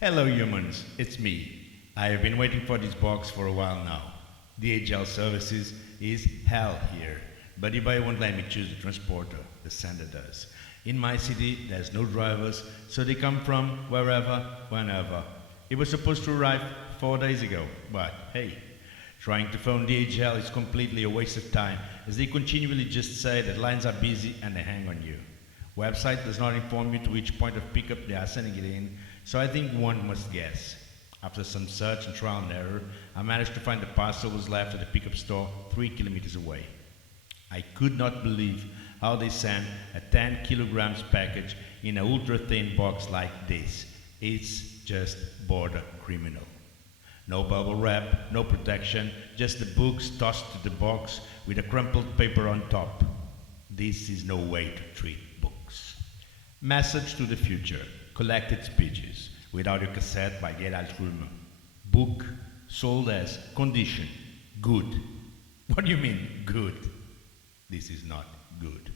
Hello humans, it's me. I have been waiting for this box for a while now. DHL services is hell here, but eBay won't let me choose the transporter, the sender does. In my city, there's no drivers, so they come from wherever, whenever. It was supposed to arrive 4 days ago, but hey, trying to phone DHL is completely a waste of time, as they continually just say that lines are busy and they hang on you. Website does not inform you to which point of pickup they are sending it in, so I think one must guess. After some search and trial and error, I managed to find the parcel was left at the pickup store 3 kilometers away. I could not believe how they sent a 10 kilograms package in an ultra thin box like this. It's just border criminal. No bubble wrap, no protection, just the books tossed to the box with a crumpled paper on top. This is no way to treat books. Message to the future. Collected speeches with audio cassette by Gerhard Rühm. Book sold as condition good. What do you mean good? This is not good.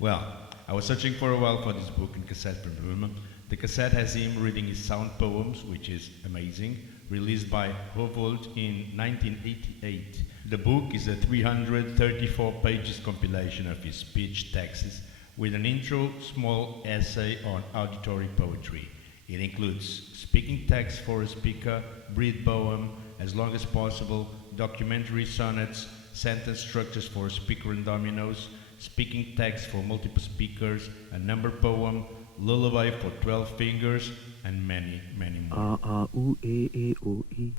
Well, I was searching for a while for this book in cassette from Rühm. The cassette has him reading his sound poems, which is amazing, released by Hovold in 1988. The book is a 334 pages compilation of his speech texts with an intro small essay on auditory poetry. It includes speaking text for a speaker, breathe poem, as long as possible, documentary sonnets, sentence structures for a speaker and dominoes, speaking text for multiple speakers, a number poem, lullaby for 12 fingers, and many, many more. A a u e o I.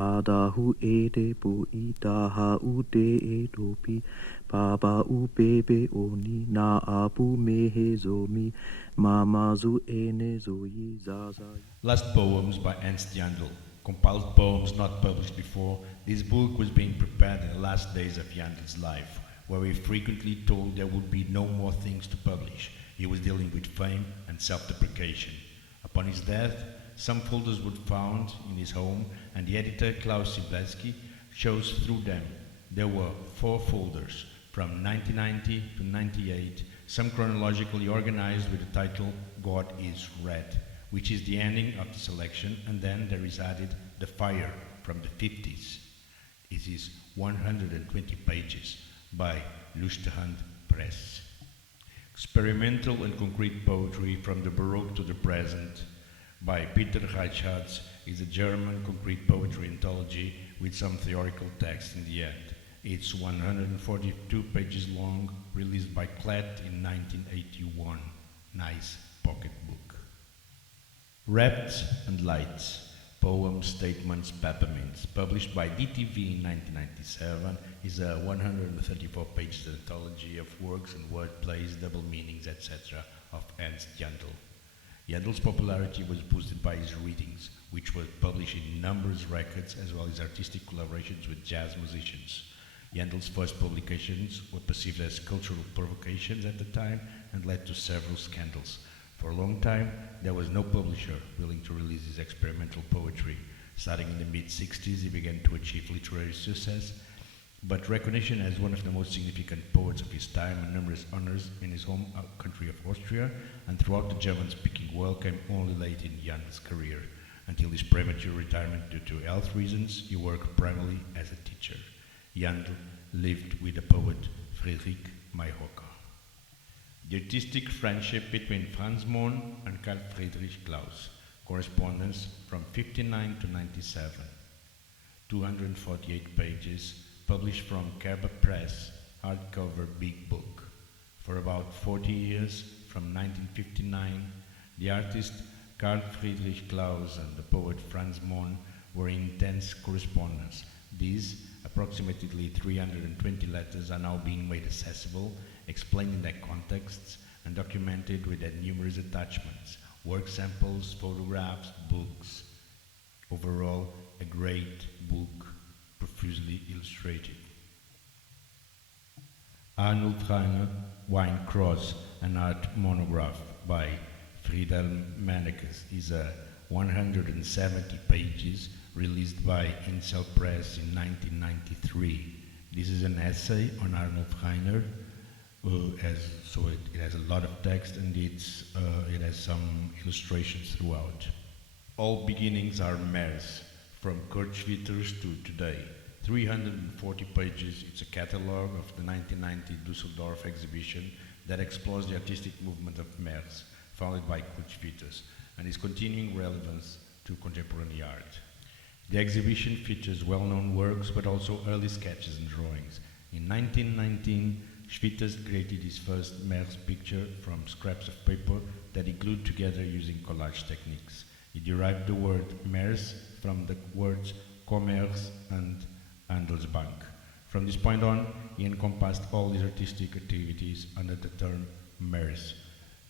A da hu e de bu I da ha u de e do pi. Ba ba u be be o ni na a bu me he zo mi. Ma ma zu e ne zo yi za za. Last poems by Ernst Jandl. Compiled poems not published before. This book was being prepared in the last days of Jandl's life, where he frequently told there would be no more things to publish. He was dealing with fame and self-deprecation. Upon his death, some folders were found in his home, and the editor Klaus Sibleski chose through them. There were 4 folders, from 1990 to 98, some chronologically organized with the title God is Red, which is the ending of the selection, and then there is added The Fire from the 50s. It is 120 pages by Luchterhand Press. Experimental and concrete poetry from the Baroque to the present by Peter Reichhardt is a German concrete poetry anthology with some theoretical text in the end. It's 142 pages long, released by Klett in 1981. Nice pocket book. Wrapped and Lights, Poems, Statements, Peppermints, published by DTV in 1997, is a 134 pages anthology of works and wordplays, double meanings, etc. of Ernst Jandl. Jandl's popularity was boosted by his readings, which were published in numerous records as well as artistic collaborations with jazz musicians. Jandl's first publications were perceived as cultural provocations at the time and led to several scandals. For a long time, there was no publisher willing to release his experimental poetry. Starting in the mid-60s, he began to achieve literary success, but recognition as one of the most significant poets of his time and numerous honors in his home country of Austria and throughout the German-speaking world came only late in Jandl's career. Until his premature retirement due to health reasons, he worked primarily as a teacher. Jandl lived with the poet Friedrich Mayhofer. The artistic friendship between Franz Mohn and Carl Friedrich Claus, correspondence from 59 to 97, 248 pages, published from Kerber Press, hardcover big book. For about 40 years, from 1959, the artist Carl Friedrich Claus and the poet Franz Mohn were in intense correspondence. These approximately 320 letters are now being made accessible, explaining their contexts and documented with their numerous attachments, work samples, photographs, books. Overall, a great book, profusely illustrated. Arnold Reiner, Wine Cross, an art monograph by Friedel Mannekes, is a 170 pages released by Incel Press in 1993. This is an essay on Arnold Reiner. It has a lot of text, and it has some illustrations throughout. All beginnings are Mers, from Kurt Schwitters to today. 340 pages, it's a catalogue of the 1990 Dusseldorf exhibition that explores the artistic movement of Mers, founded by Kurt Schwitters, and its continuing relevance to contemporary art. The exhibition features well-known works, but also early sketches and drawings. In 1919, Schwitters created his first Mers picture from scraps of paper that he glued together using collage techniques. He derived the word Mers from the words commerce and Handelsbank. From this point on, he encompassed all his artistic activities under the term Mers.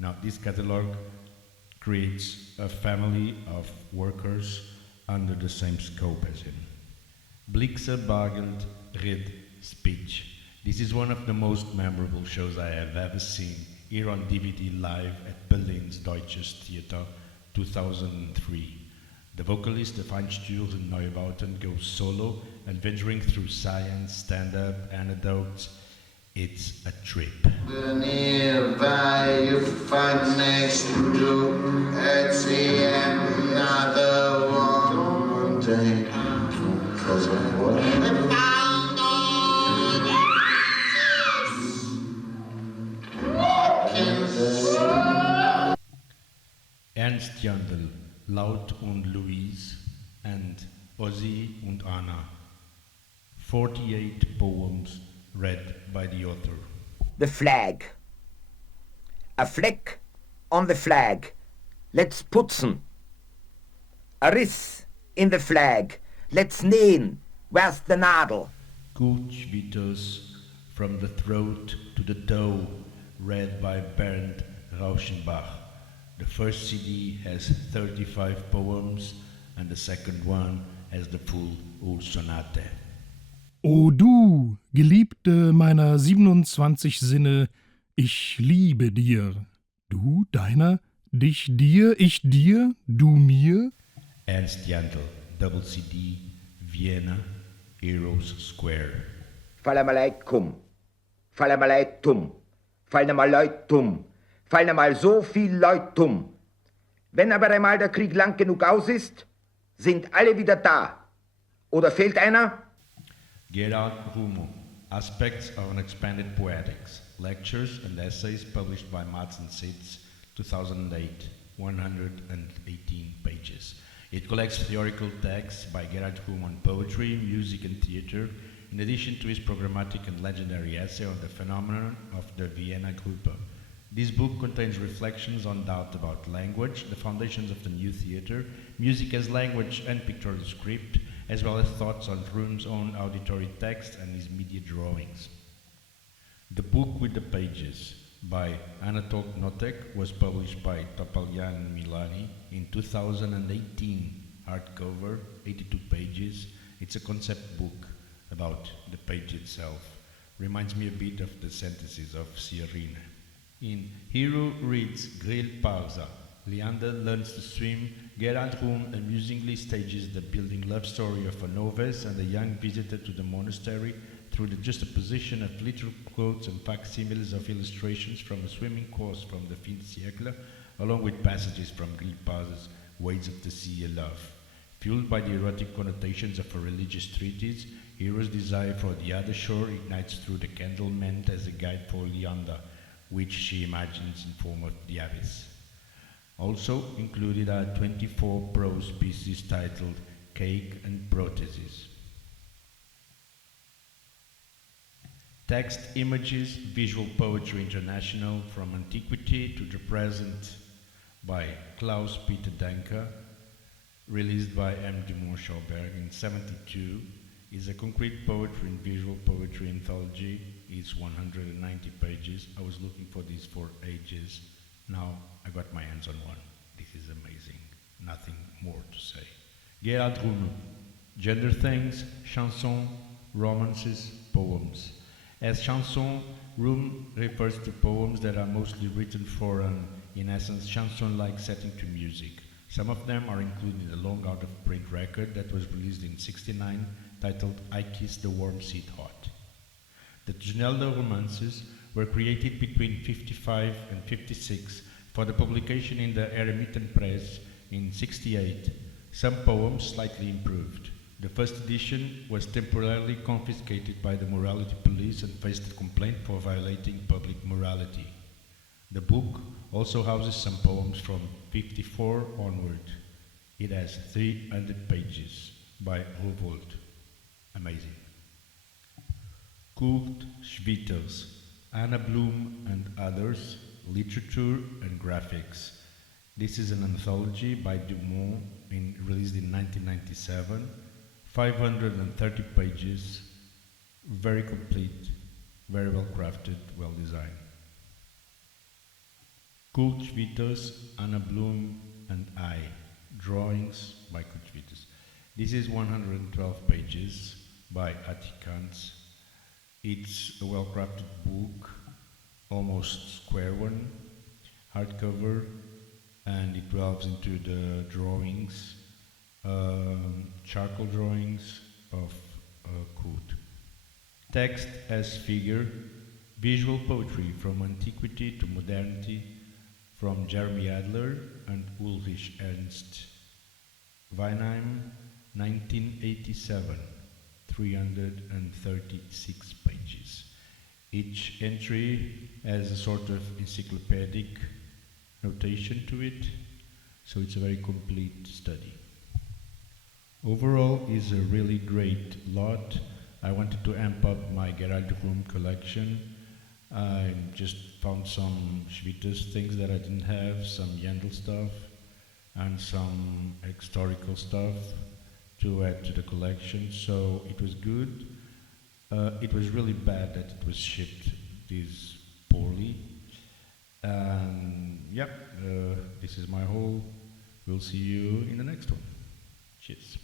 Now, this catalogue creates a family of workers under the same scope as him. Blixa Bagend Red Speech. This is one of the most memorable shows I have ever seen, here on DVD live at Berlin's Deutsches Theater 2003. The vocalist of Einstürze and Neubauten goes solo, adventuring through science, stand-up, anecdotes. It's a trip. Nearby you find next to at the end another one day. Because of what? Ernst Jandl, Laut und Louise, and Ozzy und Anna. 48 poems read by the author. The flag. A fleck on the flag. Let's putzen. A riss in the flag. Let's nähen. Where's the Nadel? Kurt Schwitters, From the Throat to the Toe, read by Bernd Rauschenbach. The first CD has 35 poems, and the second one has the full Ursonate. O du, Geliebte meiner 27 Sinne, ich liebe dir. Du deiner, dich dir, ich dir, du mir. Ernst Jandl, double CD, Vienna, Heroes Square. Fallermalaikum. Fallermalaitum. Fallermalaitum. Fallen einmal so viel Leute um. Wenn aber einmal der Krieg lang genug aus ist, sind alle wieder da. Oder fehlt einer? Gerhard Rühm, Aspects of an Expanded Poetics, Lectures and Essays published by Mads and Sitz, 2008, 118 pages. It collects theoretical texts by Gerhard Rühm on poetry, music and theater, in addition to his programmatic and legendary essay on the phenomenon of the Vienna Gruppe. This book contains reflections on doubt about language, the foundations of the new theater, music as language and pictorial script, as well as thoughts on Rühm's own auditory text and his media drawings. The Book with the Pages by Anatol Notek was published by Topalian Milani in 2018, hardcover, 82 pages. It's a concept book about the page itself. Reminds me a bit of the sentences of Ciarine. In Hero Reads Grill Parza, Leander learns to swim, Gerhard Rühm amusingly stages the building love story of a novice and a young visitor to the monastery through the juxtaposition of literal quotes and facsimiles of illustrations from a swimming course from the fin siècle, along with passages from Grill Parza's Ways of the Sea and Love. Fueled by the erotic connotations of a religious treatise, Hero's desire for the other shore ignites through the candle meant as a guide for Leander, which she imagines in form of the abyss. Also included are 24 prose pieces titled Cake and Prothesis. Text, Images, Visual Poetry International from Antiquity to the Present by Klaus Peter Danker, released by M. Dumont Schauberg in 1972, is a concrete poetry and visual poetry anthology. It's 190 pages. I was looking for this for ages. Now I got my hands on one. This is amazing. Nothing more to say. Gerhard Rühm, Gender Things, Chanson, Romances, Poems. As chanson, Rühm refers to poems that are mostly written for an, in essence, chanson-like setting to music. Some of them are included in a long out-of-print record that was released in '69 titled I Kiss the Warm Seat Hot. The jandl romances were created between 55 and 56 for the publication in the Eremiten Press in '68, some poems slightly improved. The first edition was temporarily confiscated by the morality police and faced a complaint for violating public morality. The book also houses some poems from '54 onward. It has 300 pages by Rowohlt. Amazing. Kurt Schwitters, Anna Bloom and Others, Literature and Graphics. This is an anthology by Dumont released in 1997, 530 pages, very complete, very well crafted, well designed. Kurt Schwitters, Anna Bloom and I, drawings by Kurt Schwitters. This is 112 pages by Attikans. It's a well-crafted book, almost square one, hardcover, and it delves into the drawings, charcoal drawings of Kurt. Text as figure, visual poetry from antiquity to modernity, from Jeremy Adler and Ulrich Ernst. Weinheim, 1987, 336 pages. Each entry has a sort of encyclopedic notation to it, so it's a very complete study. Overall, is a really great lot. I wanted to amp up my Gerhard Rühm collection. I just found some schwitters things that I didn't have, some jandl stuff, and some historical stuff to add to the collection, so it was good. It was really bad that it was shipped this poorly. And yep, this is my haul. We'll see you in the next one. Cheers.